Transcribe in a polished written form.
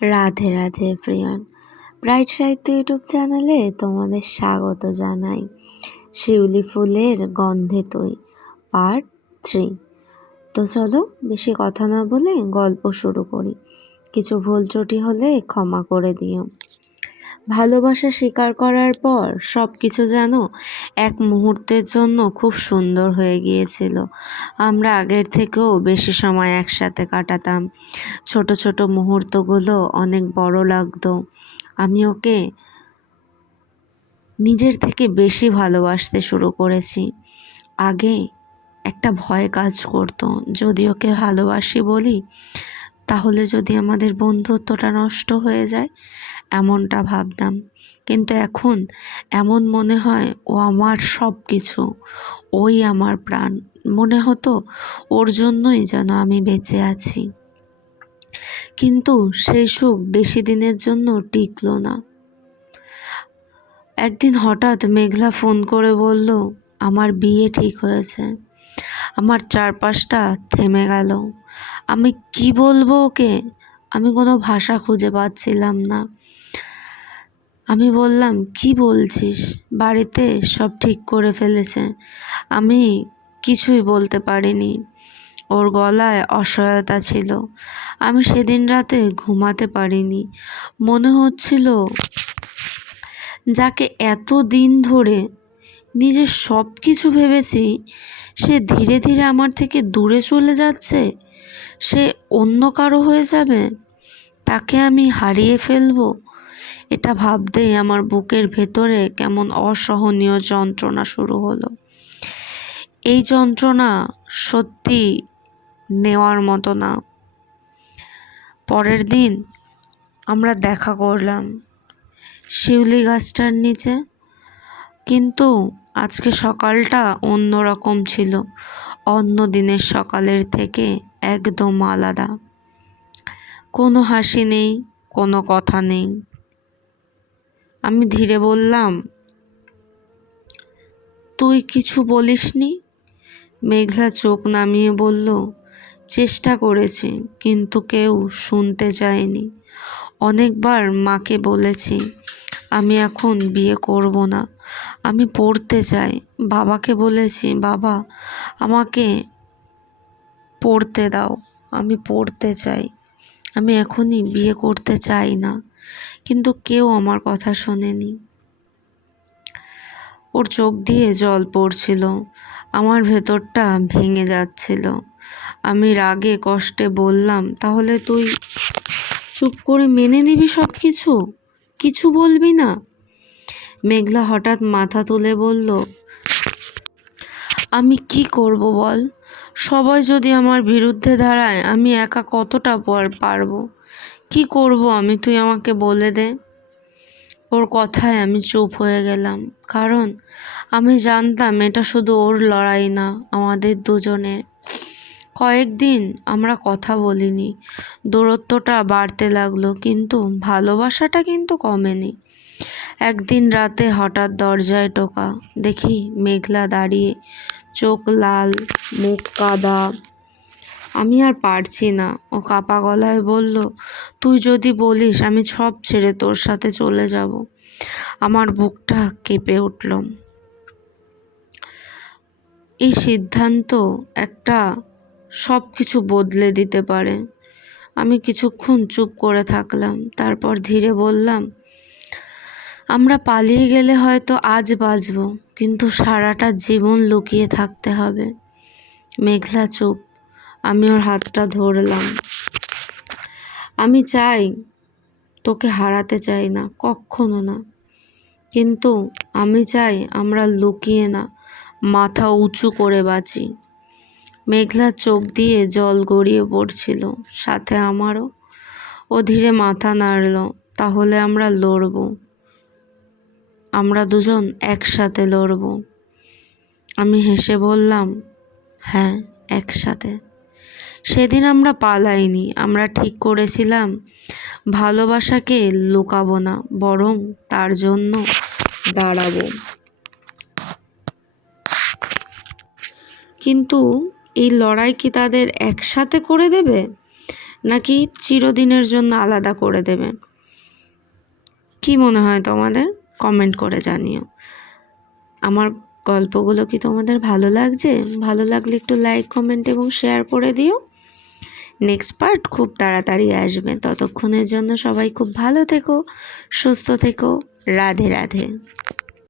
Radhe Radhe everyone. Bright সাহিত্য YouTube চ্যানেলে তোমাদের স্বাগত জানাই। শিউলি ফুলের গন্ধে তুই পার্ট 3। তো চলো বেশি কথা না বলে গল্প শুরু করি। কিছু ভুল ত্রুটি হলে ক্ষমা করে দিও। ভালোবাসা স্বীকার করার পর সব কিছু যেন এক মুহূর্তের জন্য খুব সুন্দর হয়ে গিয়েছিল। আমরা আগের থেকেও বেশি সময় একসাথে কাটাতাম। ছোট ছোট মুহূর্তগুলো অনেক বড় লাগতো। আমি ওকে নিজের থেকে বেশি ভালোবাসতে শুরু করেছি। আগে একটা ভয় কাজ করতো, যদি ওকে ভালোবাসি বলি তাহলে যদি আমাদের বন্ধুত্বটা নষ্ট হয়ে যায়, এমনটা ভাবতাম। কিন্তু এখন এমন মনে হয় ও আমার সব কিছু, ওই আমার প্রাণ। মনে হতো ওর জন্যই যেন আমি বেঁচে আছি। কিন্তু সেই সুখ বেশি দিনের জন্য টিকলো না। একদিন হঠাৎ মেঘলা ফোন করে বলল আমার বিয়ে ঠিক হয়েছে। আমার চারপাশটা থেমে গেল। আমি কি বলবো ওকে? আমি কোনো ভাষা খুঁজে পাচ্ছিলাম না। আমি বললাম, কি বলছিস? বাড়িতে সব ঠিক করে ফেলেছে? আমি কিছুই বলতে পারিনি। ওর গলায় অসহায়তা ছিল। আমি সেদিন রাতে ঘুমাতে পারিনি। মনে হচ্ছিল যাকে এত দিন ধরে নিজের সব কিছু ভেবেছি, সে ধীরে ধীরে আমার থেকে দূরে চলে যাচ্ছে। সে অন্য কারো হয়ে যাবে, তাকে আমি হারিয়ে ফেলবো। এটা ভাবতেই আমার বুকের ভেতরে কেমন অসহনীয় যন্ত্রণা শুরু হলো। এই যন্ত্রণা সত্যি নেওয়ার মতো না। পরের দিন আমরা দেখা করলাম শিউলি গাছটার নিচে। কিন্তু আজকে সকালটা অন্যরকম ছিল, অন্য দিনের সকালের থেকে একদম আলাদা। কোনো হাসি নেই, কোনো কথা নেই। আমি ধীরে বললাম, তুই কিছু বলিসনি? মেঘলা চোখ নামিয়ে বলল, চেষ্টা করেছি কিন্তু কেউ শুনতে চায়নি। অনেকবার মাকে বলেছি আমি এখন বিয়ে করব না, আমি পড়তে চাই। বাবাকে বলেছি, বাবা আমাকে পড়তে দাও, আমি পড়তে চাই, আমি এখনই বিয়ে করতে চাই না। কিন্তু কেউ আমার কথা শোনেনি। ওর চোখ দিয়ে জল পড়ছিল। আমার ভেতরটা ভেঙে যাচ্ছিল। আমি রাগে কষ্টে বললাম, তাহলে তুই চুপ করে মেনে নিবি সব কিছু, কিছু বলবি না? মেঘলা হঠাৎ মাথা তুলে বলল, আমি কি করব বল? সবাই যদি আমার বিরুদ্ধে দাঁড়ায়, আমি একা কতটা পারবো? কি করব আমি, তুই আমাকে বলে দে। ওর কথায় আমি চুপ হয়ে গেলাম, কারণ আমি জানতাম এটা শুধু ওর লড়াই না, আমাদের দুজনের। কয়েকদিন আমরা কথা বলিনি। দূরত্বটা বাড়তে লাগলো, কিন্তু ভালোবাসাটা কিন্তু কমেনি। একদিন রাতে হঠাৎ দরজায় টোকা। দেখি মেঘলা দাঁড়িয়ে, চোখ লাল, মুখ কাদা। আমি আর পারছি না। ও কাপা গলায় বলল, তুই যদি বলিস আমি সব ছেড়ে তোর সাথে চলে যাব। আমার বুকটা কেঁপে উঠল। এই সিদ্ধান্ত একটা সব কিছু বদলে দিতে পারে। আমি কিছুক্ষণ চুপ করে থাকলাম, তারপর ধীরে বললাম, আমরা পালিয়ে গেলে হয়তো আজ বাঁচব, কিন্তু সারাটা জীবন লুকিয়ে থাকতে হবে। মেঘলা চুপ। আমি ওর হাতটা ধরলাম। আমি চাই, তোকে হারাতে চাই না, কখনো না। কিন্তু আমি চাই আমরা লুকিয়ে না, মাথা উঁচু করে বাঁচি। মেঘলার চোখ দিয়ে জল গড়িয়ে পড়ছিল, সাথে আমারও। ও ধীরে মাথা নাড়ল, তাহলে আমরা লড়ব, আমরা দুজন একসাথে লড়ব। আমি হেসে বললাম, হ্যাঁ, একসাথে। সেদিন আমরা পালাইনি, আমরা ঠিক করেছিলাম ভালোবাসাকে লুকাবো না, বরং তার জন্য দাঁড়াবো। কিন্তু এই লড়াই কি তাদের একসাথে করে দেবে? নাকি চিরদিনের জন্য আলাদা করে দেবে? কি মনে হয় তোমাদের? কমেন্ট করে জানিও। আমার গল্পগুলো কি তোমাদের ভালো লাগছে? ভালো লাগলে একটু লাইক, কমেন্ট এবং শেয়ার করে দিও। নেক্সট পার্ট খুব তাড়াতাড়ি আসবে। ততক্ষণের জন্য সবাই খুব ভালো থেকো, সুস্থ থেকো। রাধে রাধে।